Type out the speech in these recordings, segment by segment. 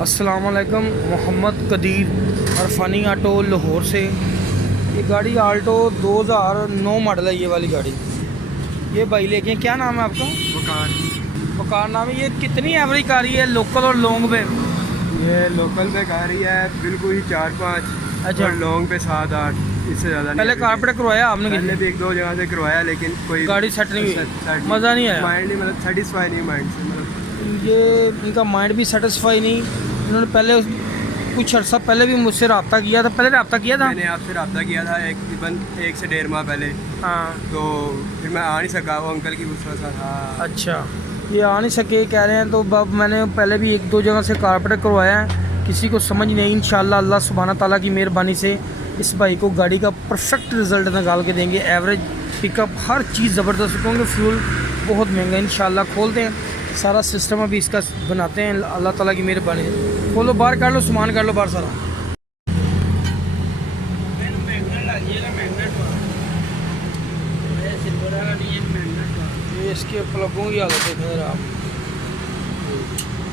अस्सलाम वालेकुम। मोहम्मद कदीर अरफानी ऑटो लाहौर से। ये गाड़ी आल्टो 2009 मॉडल है, ये वाली गाड़ी। ये भाई लेके, क्या नाम है आपका? वकार नाम है। ये कितनी एवरेज कार है लोकल और लॉन्ग पे? ये लोकल पे कार ही है बिल्कुल ही 4-5। अच्छा। और लॉन्ग पे 7-8, इससे ज़्यादा पहले नहीं। कारपेट करवाया आपने? पहले भी 1-2 जगह से करवाया लेकिन कोई गाड़ी सेट नहीं हुई, मज़ा नहीं आया। माइंड नहीं, मतलब सेटिस्फाई नहीं माइंड से, मतलब ये इनका माइंड भी सेटिस्फाई नहीं। इन्होंने पहले कुछ अर्सा पहले भी मुझसे रब्ता किया था। पहले रब्ता किया था? मैंने आपसे रब्ता किया था तकरीबन 1 से 1.5 माह पहले। हाँ। तो फिर मैं आ नहीं सका, वो अंकल की गुस्सा सा था। अच्छा, ये आ नहीं सके कह रहे हैं। तो अब मैंने पहले भी 1-2 जगह से कारपेट करवाया है, किसी को समझ नहीं। इंशाल्लाह अल्लाह सुब्हाना ताला की मेहरबानी से इस भाई को गाड़ी का परफेक्ट रिज़ल्ट निकाल के देंगे। एवरेज, पिकअप, हर चीज़ ज़बरदस्त होंगे। फ्यूल बहुत महंगा है। इंशाल्लाह खोलते हैं सारा सिस्टम, अभी इसका बनाते हैं। अल्लाह ताला की मेहरबानी से खोलो, बाहर काट लो, सामान काट लो बाहर सारा। ये इसके प्लगों की हालत देखें जरा आप।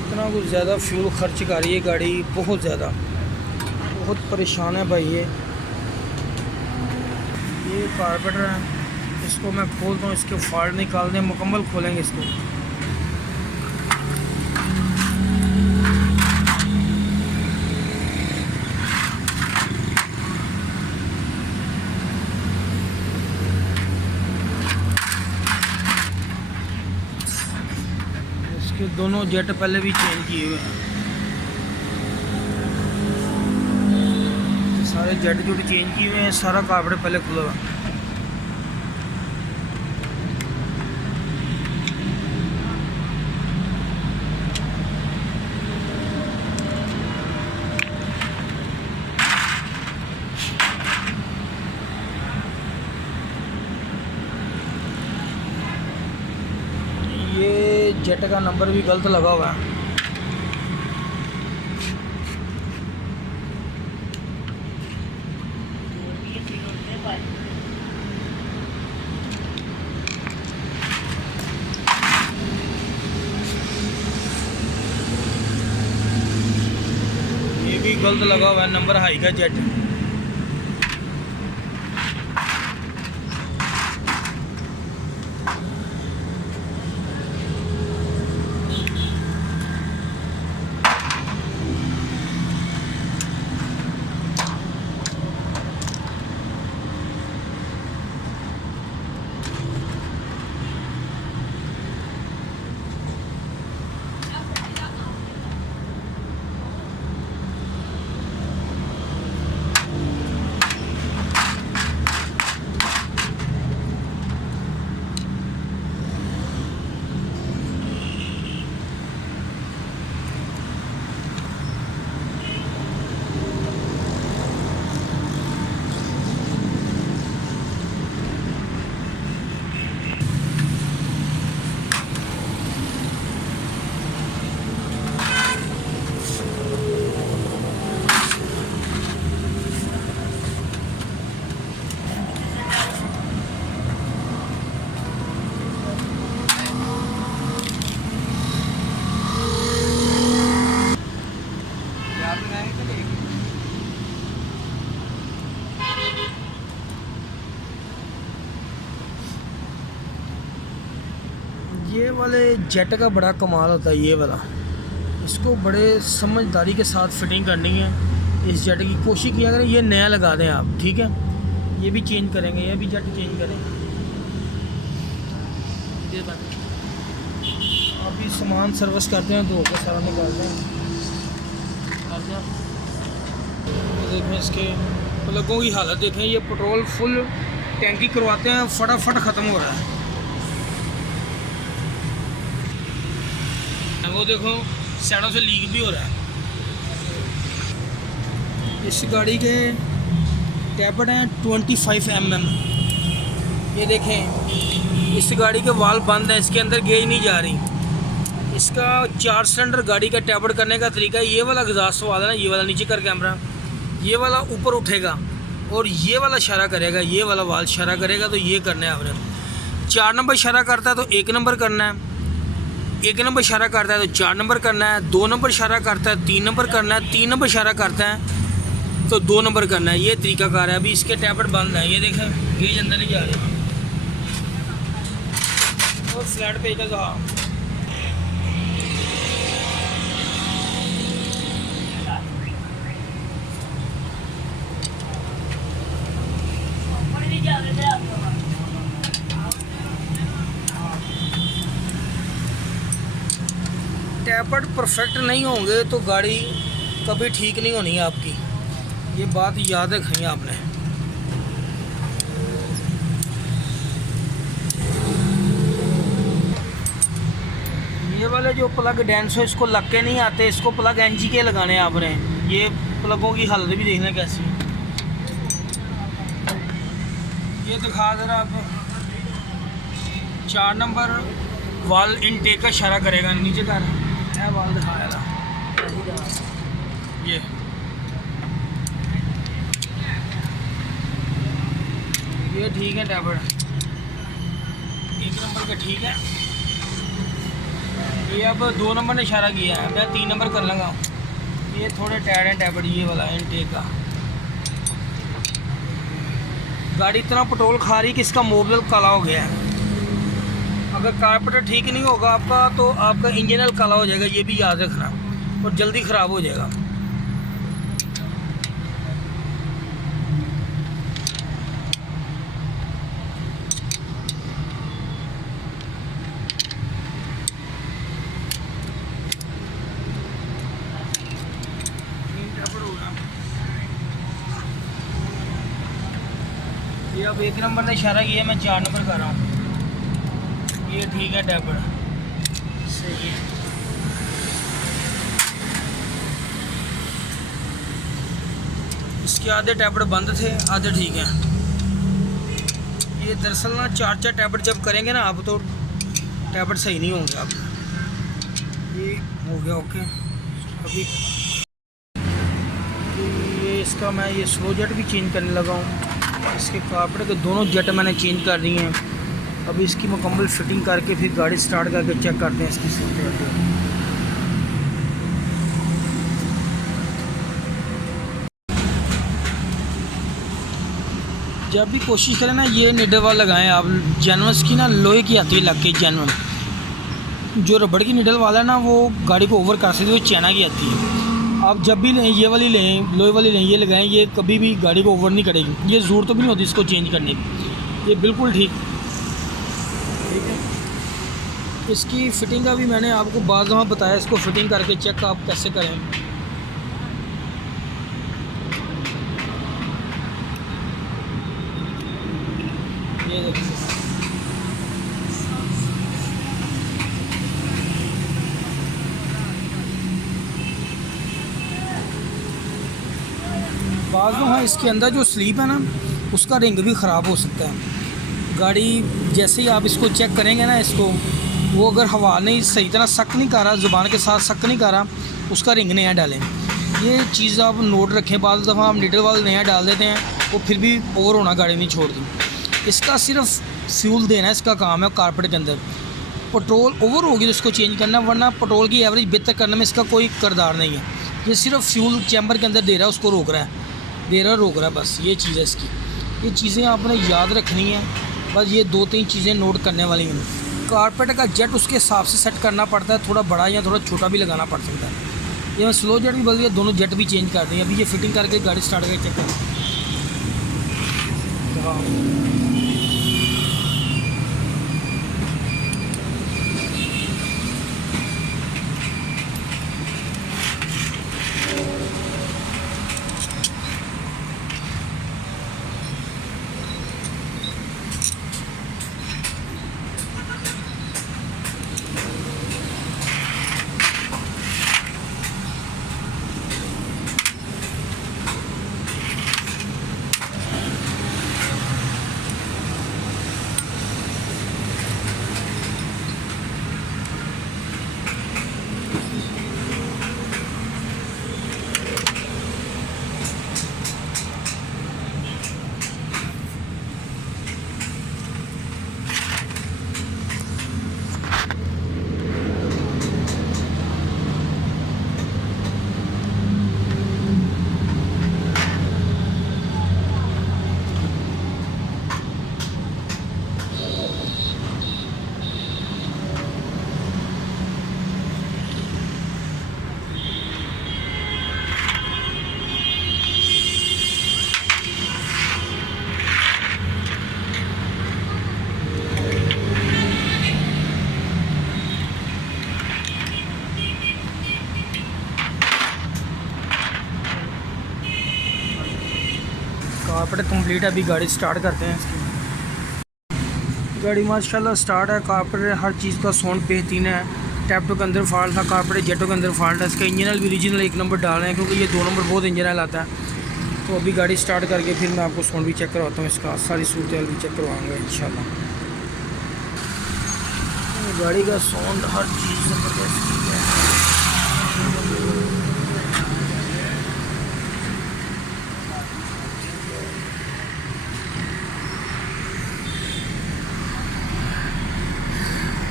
इतना कुछ ज़्यादा फ्यूल खर्च कर रही है गाड़ी, बहुत ज़्यादा, बहुत परेशान है भाई। ये कारपेटर है, इसको मैं खोलता हूँ, इसके फाल्ट निकालते हैं, मुकम्मल खोलेंगे इसको। इसके दोनों जेट पहले भी चेंज किए हुए हैं। सारे जेट जो चेंज किए हुए हैं, सारा कारपेट पहले खुला हुआ है। ये जेट का नंबर भी गलत लगा हुआ है। ये भी गलत लगा हुआ है, नंबर हाई का जेट। ये वाले जेट का बड़ा कमाल होता है, ये वाला। इसको बड़े समझदारी के साथ फिटिंग करनी है। इस जेट की कोशिश किया करें, ये नया लगा दें आप, ठीक है। ये भी चेंज करेंगे, ये भी जेट चेंज करेंगे। ये बात अभी सामान सर्विस करते हैं, धो के सारा निकालते हैं। देखें इसके प्लगों की हालत देखें। ये पेट्रोल फुल टैंकी करवाते हैं, फटाफट ख़त्म हो रहा है। वो देखो साइडों से लीक भी हो रहा है। इस गाड़ी के टैबलेट हैं 25 mm। ये देखें, इस गाड़ी के वाल्व बंद है, इसके अंदर गेज नहीं जा रही। इसका 4 सिलेंडर गाड़ी का टैबलेट करने का तरीका, ये वाला एग्जॉस्ट वाला ना, ये वाला नीचे कर कैमरा, ये वाला ऊपर उठेगा और ये वाला इशारा करेगा, ये वाला वाल इशारा करेगा। तो ये करना है आपने। 4 नंबर इशारा करता है तो 1 नंबर करना है, एक नंबर इशारा करता है तो 4 नंबर करना है, 2 नंबर इशारा करता है 3 नंबर करना है, 3 नंबर इशारा करता है तो 2 नंबर करना है। ये तरीकाकार है। अभी इसके टैपर बंद है, ये देखें गेज अंदर नहीं जा रहे और फ्लैट पे का टैपर्ड परफेक्ट नहीं होंगे तो गाड़ी कभी ठीक नहीं होनी है आपकी, ये बात याद रखनी है आपने। ये वाले जो प्लग डेंसो इसको लग के नहीं आते, इसको प्लग एनजी के लगाने हैं आपने। ये प्लगों की हालत भी देखना कैसी है। ये दिखा दे रहा आप 4 नंबर वाल इनटेक का इशारा करेगा नीचे का है, वाल दिखाया था ये ठीक है टैबलेट 1 नंबर का ठीक है। ये अब 2 नंबर ने इशारा किया है, मैं 3 नंबर कर लूँगा। ये थोड़े टायर्ड हैं टैबलेट ये वाला इनटेक का। गाड़ी इतना पेट्रोल खा रही कि इसका मोबिल काला हो गया है। अगर कारपेटर ठीक नहीं होगा आपका तो आपका इंजन ऑयल काला हो जाएगा, ये भी याद रखना, और जल्दी ख़राब हो जाएगा। ये अब 1 नंबर ने इशारा किया, मैं 4 नंबर कर रहा हूँ। ये ठीक है टैबलेट सही है। इसके आधे टैबलेट बंद थे, आधे ठीक हैं। ये दरअसल ना 4 टैबलेट जब करेंगे ना आप तो टैबलेट सही नहीं होंगे आप। ये हो गया ओके। अभी ये इसका मैं ये स्लो जेट भी चेंज करने लगा हूँ। इसके कारपेट के दोनों जेट मैंने चेंज कर दिए हैं। अभी इसकी मुकम्मल फिटिंग करके फिर गाड़ी स्टार्ट करके चेक करते हैं इसकी सूरत। जब भी कोशिश करें ना ये निडल वाल लगाएं आप। जेनवस की ना लोहे की आती है लग के, जेनवन जो रबड़ की निडल वाला है ना वो गाड़ी को ओवर कर सकती है, वो चाइना की आती है। आप जब भी लें ये वाली लें, लोहे वाली लें, ये लगाएं, ये कभी भी गाड़ी को ओवर नहीं करेगी। ये ज़रूरत तो भी नहीं होती इसको चेंज करने की, ये बिल्कुल ठीक है। इसकी फ़िटिंग का भी मैंने आपको बाद दफ़ा बताया, इसको फ़िटिंग करके चेक आप कैसे करें। ये देखिए बाद दफ़ा इसके अंदर जो स्लीप है ना उसका रिंग भी ख़राब हो सकता है। गाड़ी जैसे ही आप इसको चेक करेंगे ना, इसको वो अगर हवा नहीं सही तरह सक नहीं कर रहा, ज़ुबान के साथ सक नहीं कर रहा, उसका रिंग नया डालें। ये चीज़ आप नोट रखें। बाद दफ़ा हम निडल वाल नया डाल देते हैं, वो फिर भी ओवर होना गाड़ी नहीं छोड़ती। इसका सिर्फ फ्यूल देना इसका काम है। कारपेट के अंदर पेट्रोल ओवर होगी तो इसको चेंज करना, वरना पेट्रोल की एवरेज बेहतर करने में इसका कोई किरदार नहीं है। ये सिर्फ फ्यूल चैम्बर के अंदर दे रहा है, उसको रोक रहा है, दे रहा है रोक रहा है, बस ये चीज़ है इसकी। ये चीज़ें आपने याद रखनी है, बस ये 2-3 चीज़ें नोट करने वाली हैं। कारपेट का जेट उसके हिसाब से सेट करना पड़ता है, थोड़ा बड़ा या थोड़ा छोटा भी लगाना पड़ सकता है। ये मैं स्लो जेट भी बदल दिया, दोनों जेट भी चेंज कर दिए। अभी ये फिटिंग करके गाड़ी स्टार्ट करके चेक करें। कारपेट कंप्लीट है, अभी गाड़ी स्टार्ट करते हैं इसकी। गाड़ी माशाल्लाह स्टार्ट है, कारपेट हर चीज़ का साउंड बेहतरीन है। टैप्टो के अंदर फॉल्ट था, कारपेट जेटो के अंदर फॉल्ट है। इसका इंजन भी रीजनल 1 नंबर डाल रहे हैं क्योंकि ये 2 नंबर बहुत इंजन आता है। तो अभी गाड़ी स्टार्ट करके फिर मैं आपको साउंड भी चेक करवाता हूँ, इसका सारी सूरत भी चेक करवाऊँगा इंशाल्लाह। गाड़ी का साउंड हर चीज़ ज़बरदस्त है।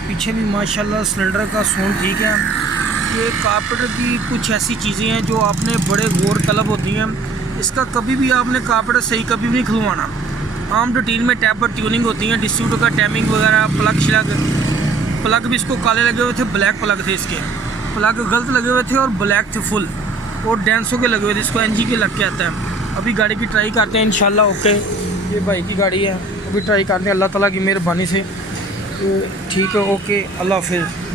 पीछे भी माशाल्लाह सिलेंडर का साउंड ठीक है। ये कारपेटर की कुछ ऐसी चीज़ें हैं जो आपने बड़े गौर तलब होती हैं। इसका कभी भी आपने कारपेटर सही कभी भी नहीं खुलवाना। आम रूटीन में टैप पर ट्यूनिंग होती है, डिस्ट्रीब्यूटर का टाइमिंग वगैरह, प्लग भी इसको काले लगे हुए थे, ब्लैक प्लग थे इसके, प्लग गलत लगे हुए थे और ब्लैक थे फुल, और डेंसो के लगे हुए थे। इसको एनजी के लग के आता है। अभी गाड़ी की ट्राई करते हैं इंशाल्लाह। ओके, ये भाई की गाड़ी है, अभी ट्राई करते हैं अल्लाह ताला की मेहरबानी से। ठीक है, ओके, अल्लाह हाफिज़।